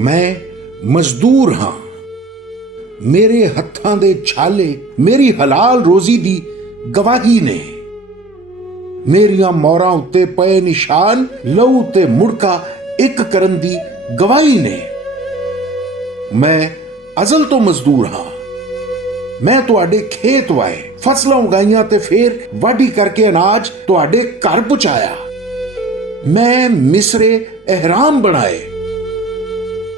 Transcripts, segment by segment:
मैं मजदूर हां, मेरे हत्थां दे छाले मेरी हलाल रोजी दी गवाही ने। मेरियां मोहरां उत्ते पए निशान लहू ते मुड़का एक करन दी गवाही ने। मैं अजल तो मजदूर हां, मैं तुहाडे खेत वाए, फसलां उगाइयां ते फिर वाढी करके अनाज तुहाडे घर पहुंचाया। मैं मिसरे एहराम बनाए,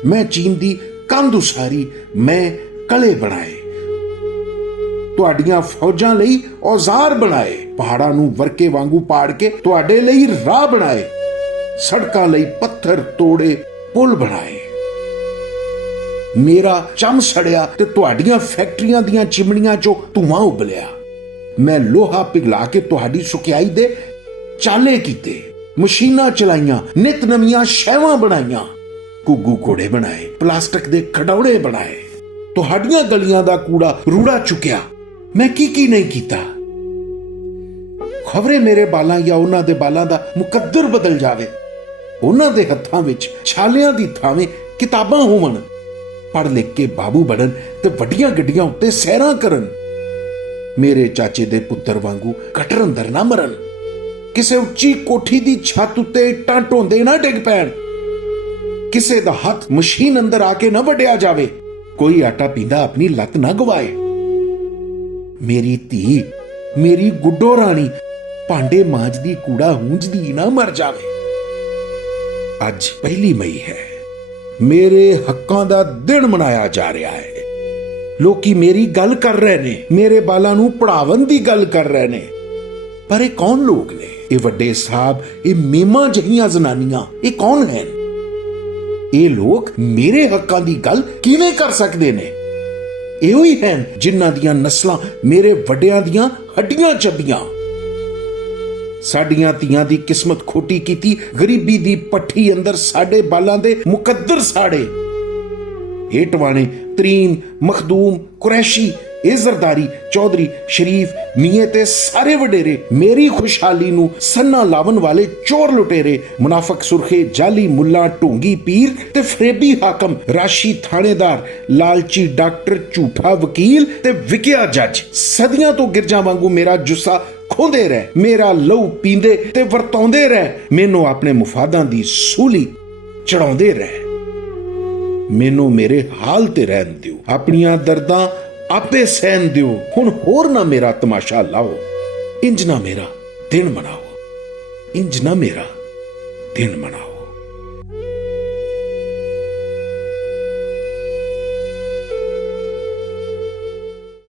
मैं चीन दी कंध उसारी, मैं कले बनाए। तुहाडियां फौजां लई औजार बनाए, पहाड़ां नूं वरके वांगू पाड़ के तुहाडे लई राह बनाए, सड़कां लई पत्थर तोड़े पुल बनाए। मेरा चम सड़िया ते तुहाडियां फैक्ट्रियां दियां चिमनियां चों धुआं उबलिया। मैं लोहा पिघला के तुहाडी सुखियाई दे चाले कीते, मशीनां चलाइयां, नित नवीआं शैवां बनाइयां, घुग्गू घोड़े बनाए, प्लास्टिक दे खडौणे बनाए। तुहाडियां गलियां दा कूड़ा रूड़ा चुकिया, मैं की नहीं कीता। खबरे मेरे बालां या उन्हां दे बालां दा मुकद्दर बदल जावे, उन्हां दे हत्थां विच छालियां दी थावें किताबां होवन, पढ़ लिख के बाबू बनन ते वड्डियां गड्डियां उत्ते सैरां करन। मेरे चाचे दे पुत्तर वांगू कटर अंदर ना मरन, किसे उच्ची कोठी दी छत उत्ते इट्टां ढोंदे ना डिग पैण, किसे दा हथ मशीन अंदर आके ना वड्डिया जावे, कोई आटा पींदा अपनी लत ना गवाए। मेरी धी, मेरी गुड्डो रानी भांडे मांजदी कूड़ा हूंजदी ना मर जावे। अज 1 मई है, मेरे हक्कां दा दिन मनाया जा रहा है। लोकी मेरी गल कर रहे ने, मेरे बालां नूं पढ़ावन दी गल कर रहे ने, पर ये कौन लोग ने? ये वड्डे साहब, ये मेमा जहियां जनानियां, ये कौन है? ये लोग मेरे हक्कां दी गल किवें कर सकदे ने? एहो ही हैं जिन्हां दियां नस्लां मेरे वड्डियां दियां हड्डियां चबियां। साडियां धीआं दी किस्मत खोटी कीती, गरीबी दी पट्ठी अंदर साडे बालां दे मुकद्दर साड़े। हेटवाने, तरीन, मखदूम, कुरैशी, इज़रदारी, चौधरी, शरीफ, मिये ते सारे वडेरे मेरी खुशहाली नूं सन्ना लावन वाले चोर लुटेरे, मुनाफक सुरखे, जाली मुल्ला, ढोंगी पीर ते फरेबी हाकम, राशी थानेदार, लालची डॉक्टर, झूठा वकील ते विकिया जज सदियां तो गिरजां वांगू मेरा जुस्सा खोंदे रह, मेरा लहू पींदे ते वरतौंदे रह, मैनू अपने मुफादां दी सूली चढ़ाउंदे रह। मैनू मेरे हाल ते रहन दिओ, अपनियां दर्दां आपे सहन दिओ। हुण होर ना मेरा तमाशा लाओ, इंज ना मेरा दिन मनाओ, इंज ना मेरा दिन मनाओ।